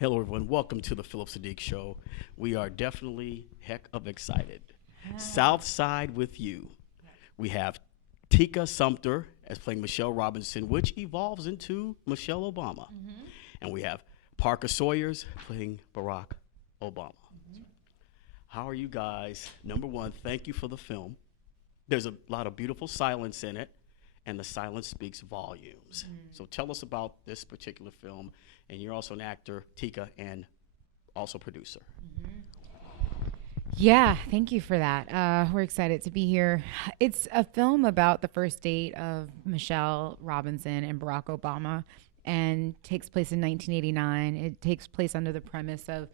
Hello, everyone. Welcome to the Phillip Siddiq Show. We are definitely heck of excited. Southside with you. We have Tika Sumpter as playing Michelle Robinson, which evolves into Michelle Obama. And we have Parker Sawyers playing Barack Obama. How are you guys? Number one, thank you for the film. There's a lot of beautiful silence in it, and the silence speaks volumes. So tell us about this particular film. And you're also an actor, Tika, and also producer. Yeah, thank you for that. We're excited to be here. It's a film about the first date of Michelle Robinson and Barack Obama, and takes place in 1989. It takes place under the premise of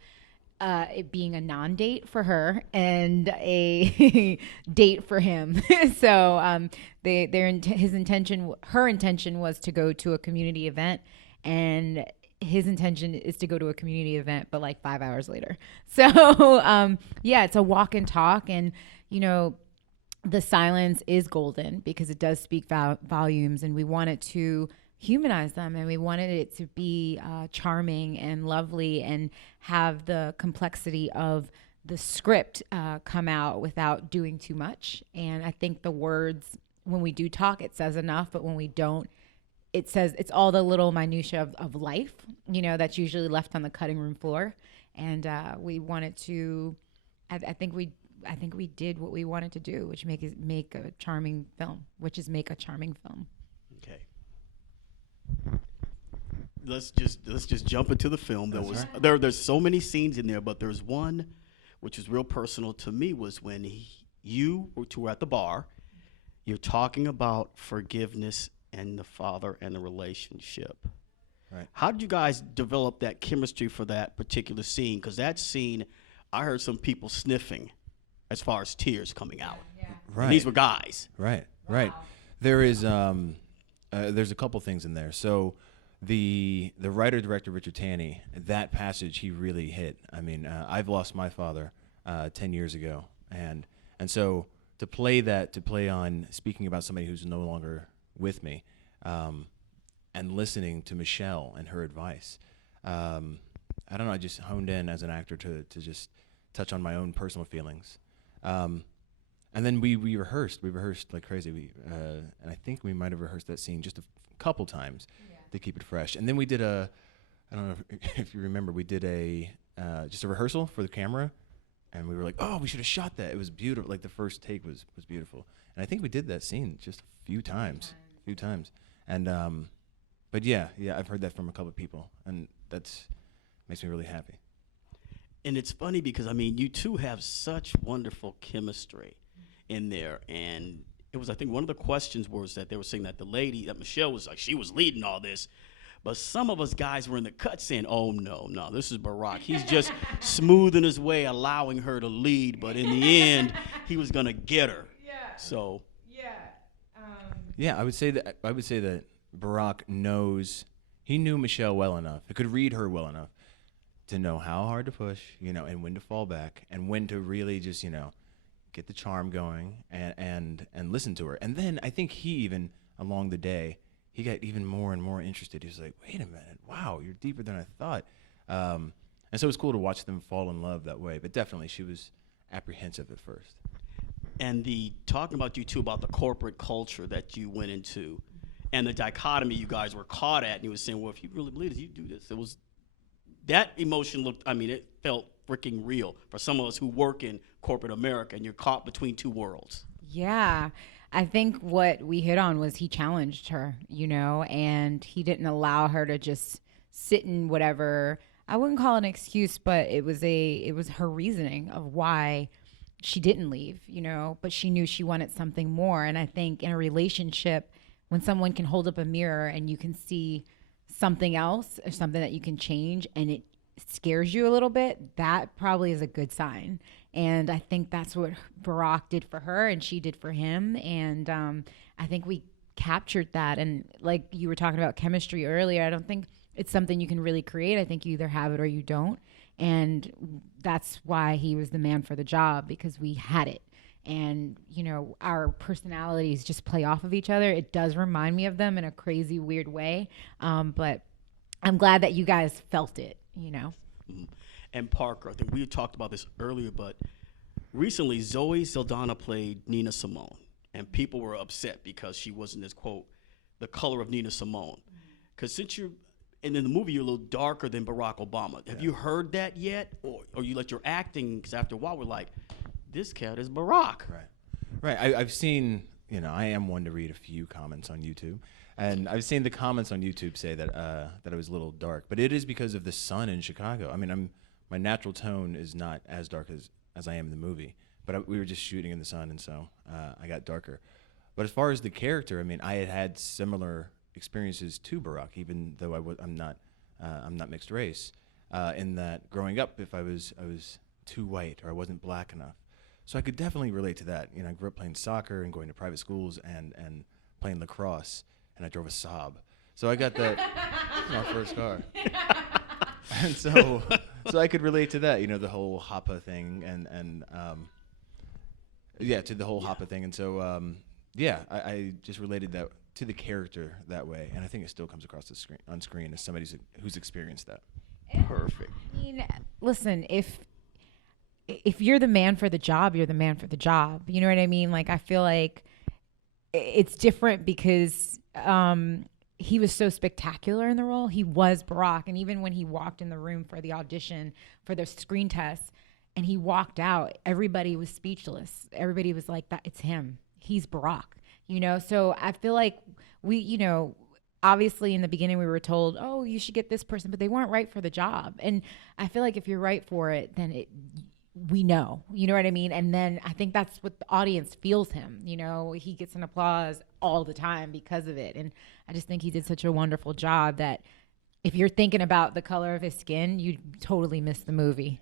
it being a non-date for her and a date for him. So her intention was to go to a community event, and his intention is to go to a community event, but like 5 hours later. So, yeah, it's a walk and talk. And, you know, the silence is golden because it does speak volumes, and we wanted to humanize them, and we wanted it to be charming and lovely and have the complexity of the script come out without doing too much. And I think the words, when we do talk, it says enough, but when we don't, it says it's all the little minutia of life, you know, that's usually left on the cutting room floor. And we wanted to, I think we did what we wanted to do, which make a charming film, Okay. Let's just jump into the film. There's so many scenes in there, but there's one which is real personal to me, was when you were at the bar. You're talking about forgiveness and the father and the relationship. Right. How did you guys develop that chemistry for that particular scene? Because that scene, I heard some people sniffing as far as tears coming out. Yeah. Right. And these were guys. Right. Wow. Right. There's a couple things in there. So the writer director Richard Taney, that passage he really hit. I mean, I've lost my father 10 years ago, and so to play on speaking about somebody who's no longer with me, and listening to Michelle and her advice. I don't know, I just honed in as an actor to just touch on my own personal feelings. And then we rehearsed like crazy. And I think we might have rehearsed that scene just a couple times to keep it fresh. And then we did I don't know if you remember, we did just a rehearsal for the camera. And we were like, oh, we should have shot that. It was beautiful. Like the first take was beautiful. And I think we did that scene just a few times. And but yeah, I've heard that from a couple of people, and that's makes me really happy. And it's funny because, I mean, you two have such wonderful chemistry in there. And it was, I think, one of the questions was that they were saying that that Michelle was like, she was leading all this. But some of us guys were in the cut saying, oh, no, this is Barack. He's just smoothing his way, allowing her to lead. But in the end, he was going to get her. Yeah. So. Yeah, I would say that Barack knew Michelle well enough. He could read her well enough to know how hard to push, and when to fall back, and when to really just, get the charm going and listen to her. And then I think he even, along the day, he got even more and more interested. He was like, wait a minute, wow, you're deeper than I thought. And so it was cool to watch them fall in love that way. But definitely she was apprehensive at first. And talking about you two, about the corporate culture that you went into and the dichotomy you guys were caught at, and you were saying, well, if you really believe this, you do this. It was, that emotion it felt freaking real for some of us who work in corporate America, and you're caught between two worlds. Yeah. I think what we hit on was he challenged her, and he didn't allow her to just sit in whatever, I wouldn't call it an excuse, but it was her reasoning of why she didn't leave, but she knew she wanted something more. And I think in a relationship, when someone can hold up a mirror and you can see something else or something that you can change, and it scares you a little bit, that probably is a good sign. And I think that's what Barack did for her and she did for him. And I think we captured that. And like you were talking about chemistry earlier, I don't think it's something you can really create. I think you either have it or you don't. And that's why he was the man for the job, because we had it. And, our personalities just play off of each other. It does remind me of them in a crazy, weird way. But I'm glad that you guys felt it. you know. And Parker, I think we had talked about this earlier, but recently Zoe Saldana played Nina Simone, and people were upset because she wasn't as, quote, the color of Nina Simone. Because since you're, and in the movie, you're a little darker than Barack Obama. Have you heard that yet? Or you let your acting, because after a while we're like, this cat is Barack. Right. I've seen, I am one to read a few comments on YouTube. And I've seen the comments on YouTube say that that I was a little dark. But it is because of the sun in Chicago. I mean, my natural tone is not as dark as I am in the movie. But we were just shooting in the sun, and so I got darker. But as far as the character, I mean, I had similar experiences to Barack, even though I'm not mixed race. In that growing up, if I was too white or I wasn't black enough, so I could definitely relate to that. I grew up playing soccer and going to private schools and playing lacrosse, and I drove a Saab. So I got that my first car, and so I could relate to that. The whole Hapa thing and to the whole Hapa thing, and so I just related that to the character that way, and I think it still comes across on screen as somebody who's experienced that. Perfect. I mean, listen, if you're the man for the job, you're the man for the job. You know what I mean? Like, I feel like it's different because he was so spectacular in the role. He was Barack, and even when he walked in the room for the audition for the screen test, and he walked out, everybody was speechless. Everybody was like, "That it's him. He's Barack." So I feel like we, obviously in the beginning we were told, oh, you should get this person, but they weren't right for the job. And I feel like if you're right for it, then we know, you know what I mean? And then I think that's what the audience feels him. He gets an applause all the time because of it. And I just think he did such a wonderful job that if you're thinking about the color of his skin, you totally missed the movie.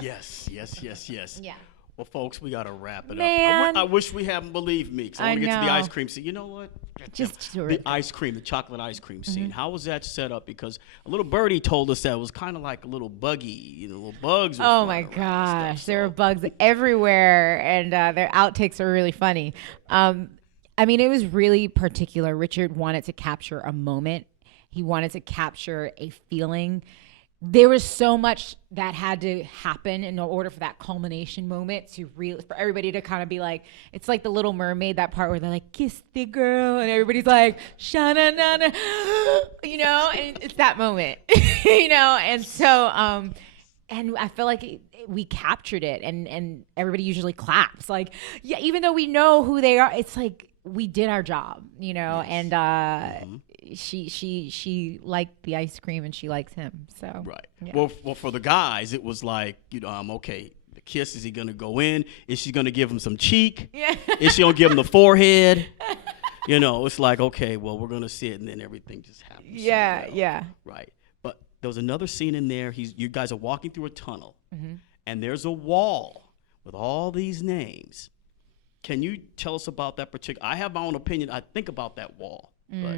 Yes. Yeah. Well, folks, we got to wrap it Man. up. I wish we hadn't believed me, because I want to get to the know. ice cream scene. You know what? Just do the it. ice cream, the chocolate ice cream scene. How was that set up? Because a little birdie told us that it was kind of like a little buggy, little bugs. Were Oh my flying around and gosh, stuff, there were so- bugs everywhere, and their outtakes are really funny. I mean, it was really particular. Richard wanted to capture a moment. He wanted to capture a feeling. There was so much that had to happen in order for that culmination moment for everybody to kind of be like, it's like the Little Mermaid, that part where they're like, kiss the girl, and everybody's like, sha-na-na-na, and it's that moment, and so, and I feel like we captured it, and everybody usually claps, like, yeah, even though we know who they are, it's like we did our job, Yes. and she liked the ice cream and she likes him. So Right. yeah. Well, for the guys, it was like, okay, the kiss, is he going to go in? Is she going to give him some cheek? Yeah. Is she going to give him the forehead? It's like, okay, well, we're going to see it, and then everything just happens. Yeah. Right. But there was another scene in there. You guys are walking through a tunnel, and there's a wall with all these names. Can you tell us about that particular? I have my own opinion, I think, about that wall. But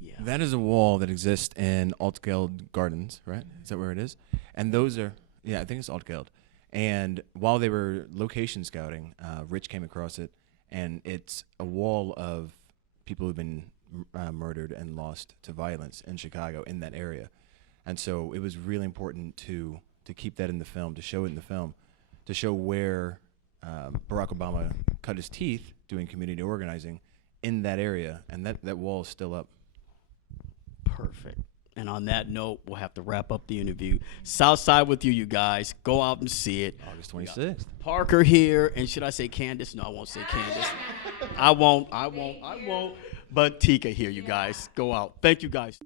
yeah. That is a wall that exists in Altgeld Gardens, right? Is that where it is? And those are, I think it's Altgeld. And while they were location scouting, Rich came across it, and it's a wall of people who've been murdered and lost to violence in Chicago, in that area. And so it was really important to keep that in the film, to show it in the film, to show where Barack Obama cut his teeth doing community organizing in that area, and that wall is still up. Perfect. And on that note, we'll have to wrap up the interview. Southside with you guys. Go out and see it. August 26th. Parker here, and should I say Candace? No, I won't say Candace. I won't. But Tika here, you guys. Go out. Thank you, guys.